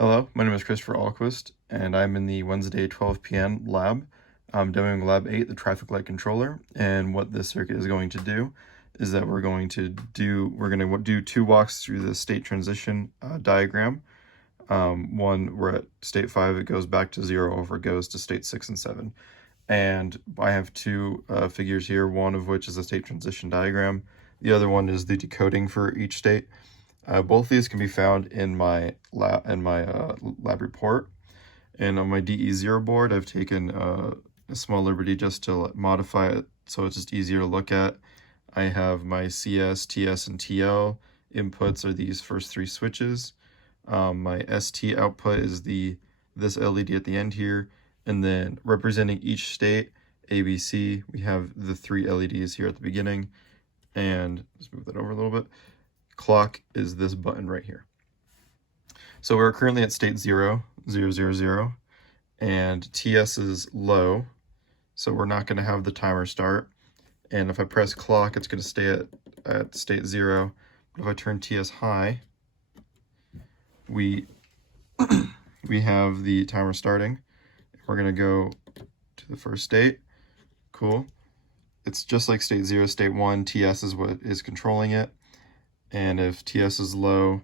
Hello, my name is Christopher Alquist, and I'm in the Wednesday 12 p.m. lab. I'm demoing Lab 8, the traffic light controller, and what this circuit is going to do is that we're going to do two walks through the state transition diagram. One, we're at state 5, it goes back to 0, over it goes to state 6 and 7. And I have two figures here, one of which is a state transition diagram. The other one is the decoding for each state. Both these can be found in my lab report, and on my DE0 board, I've taken a small liberty just to modify it so it's just easier to look at. I have my CS, TS, and TL inputs are these first three switches. My ST output is this LED at the end here, and then representing each state, ABC, we have the three LEDs here at the beginning, and let's move that over a little bit. Clock is this button right here. So we're currently at state 0, 0, 0, 0, and TS is low, so we're not going to have the timer start. And if I press clock, it's going to stay at state 0. But if I turn TS high, we have the timer starting. We're going to go to the first state. Cool. It's just like state 0, state 1. TS is what is controlling it. And if TS is low,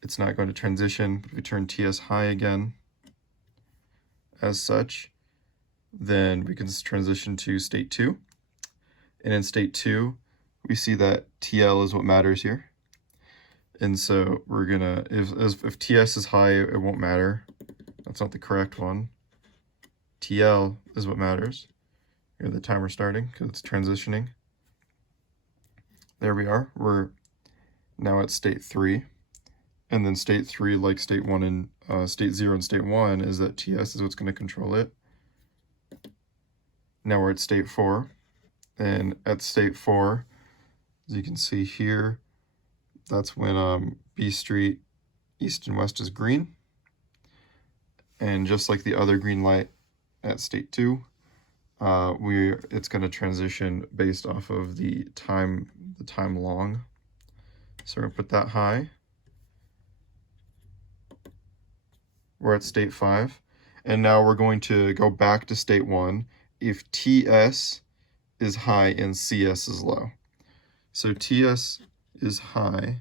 it's not going to transition. But if we turn TS high again, as such, then we can transition to state 2. And in state 2, we see that TL is what matters here. And so we're gonna, if TS is high, it won't matter. That's not the correct one. TL is what matters. Here the timer starting because it's transitioning. There we are. We're now at state 3. And then state 3, like state 1 and state 0 and state 1, is that TS is what's going to control it. Now we're at state 4. And at state 4, as you can see here, that's when B Street east and west is green. And just like the other green light at state 2, it's going to transition based off of the time long. So we're going to put that high. We're at state 5. And now we're going to go back to state 1 if TS is high and CS is low. So TS is high.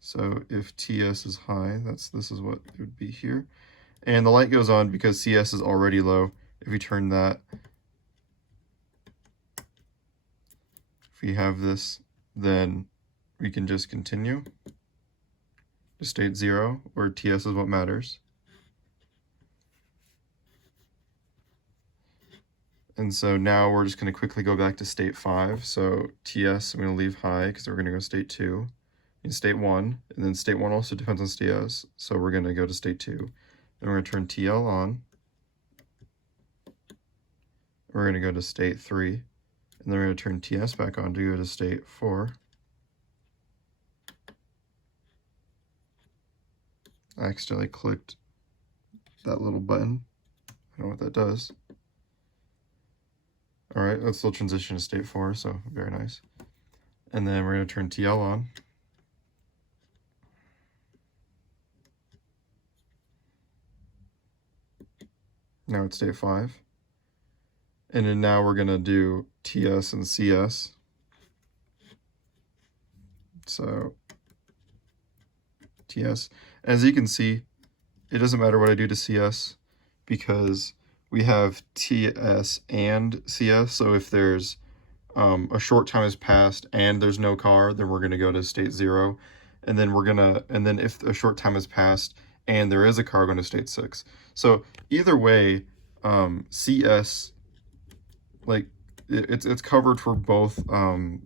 So if TS is high, this is what it would be here. And the light goes on because CS is already low. If we turn that, if we have this, then we can just continue to state 0, where TS is what matters. And so now we're just going to quickly go back to state 5. So TS, I'm going to leave high because we're going to go state 2. In state 1, and then state 1 also depends on TS, so we're going to go to state 2. Then we're going to turn TL on. We're going to go to state 3, and then we're going to turn TS back on to go to state 4. I accidentally clicked that little button. I don't know what that does. All right, let's still transition to state 4, so very nice. And then we're going to turn TL on. Now it's state 5. And then now we're going to do TS and CS. So TS. As you can see, it doesn't matter what I do to CS because we have TS and CS. So if there's a short time has passed and there's no car, then we're going to go to state 0. And then if a short time has passed and there is a car, going to state 6. So either way, CS, like it's covered for both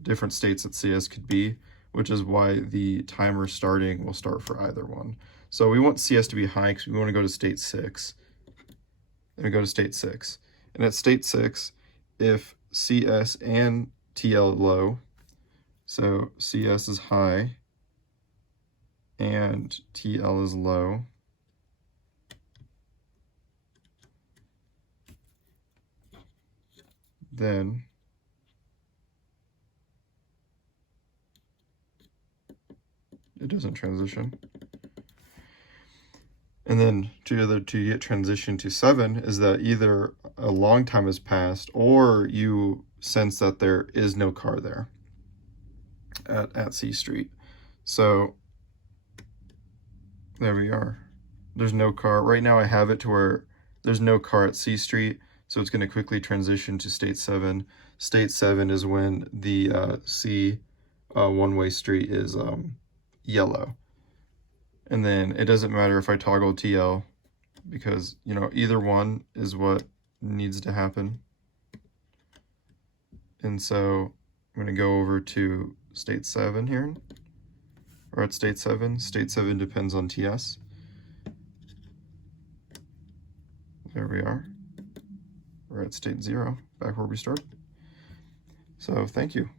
different states that CS could be, which is why the timer starting will start for either one. So we want CS to be high because we want to go to state 6. Then we go to state 6. And at state 6, if CS and TL low, so CS is high and TL is low, then it doesn't transition. And then to get transition to 7 is that either a long time has passed or you sense that there is no car there at C Street. So there we are. There's no car. Right now I have it to where there's no car at C Street, so it's going to quickly transition to state 7. State 7 is when the C one-way street is yellow. And then it doesn't matter if I toggle TL because, you know, either one is what needs to happen. And so I'm going to go over to state 7 here. Or at state 7. State 7 depends on TS. There we are. We're at state 0, back where we started. So thank you.